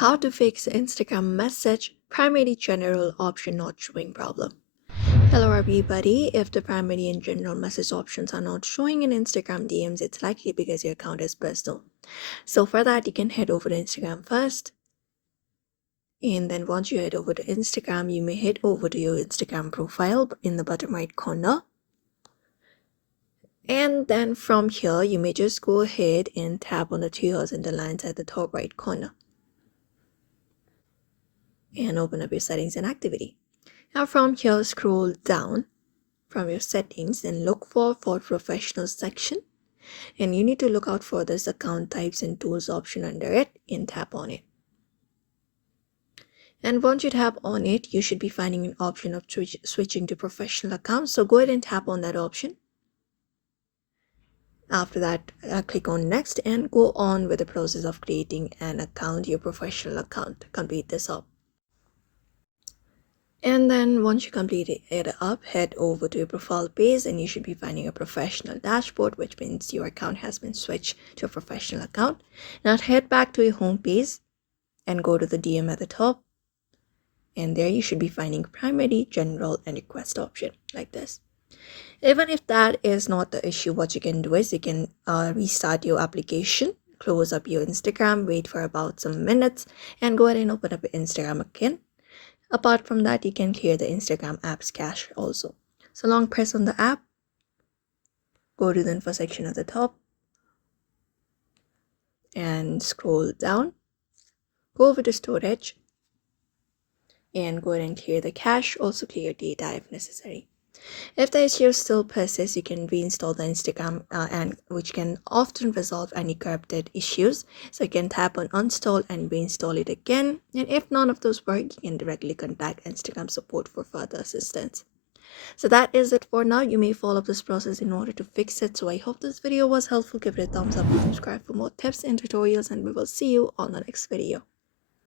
How to fix Instagram message primary general option not showing problem. Hello everybody, if the primary and general message options are not showing in Instagram DMs, it's likely because your account is personal. So for that, you can head over to Instagram first. And then once you head over to Instagram, you may head over to your Instagram profile in the bottom right corner. And then from here, you may just go ahead and tap on the three horizontal lines at the top right corner. And open up your settings and activity. Now from here, scroll down from your settings and look for professional section, and you need to look out for this account types and tools option under it and tap on it. And once you tap on it, you should be finding an option of switching to professional accounts. So go ahead and tap on that option. After that, click on next and go on with the process of creating an account, your professional account. Complete this up. And then once you complete it up, head over to your profile page and you should be finding a professional dashboard, which means your account has been switched to a professional account. Now head back to your home page and go to the DM at the top. And there you should be finding primary, general, and request option like this. Even if that is not the issue, what you can do is you can restart your application, close up your Instagram, wait for about some minutes, and go ahead and open up your Instagram again. Apart from that, you can clear the Instagram app's cache also. So long press on the app, go to the info section at the top, and scroll down, go over to storage, and go ahead and clear the cache, also clear data if necessary. If the issue still persists, you can reinstall the Instagram and which can often resolve any corrupted issues. So you can tap on uninstall and reinstall it again. And if none of those work, you can directly contact Instagram support for further assistance. So that is it for now. You may follow this process in order to fix it. So I hope this video was helpful. Give it a thumbs up and subscribe for more tips and tutorials, and we will see you on the next video.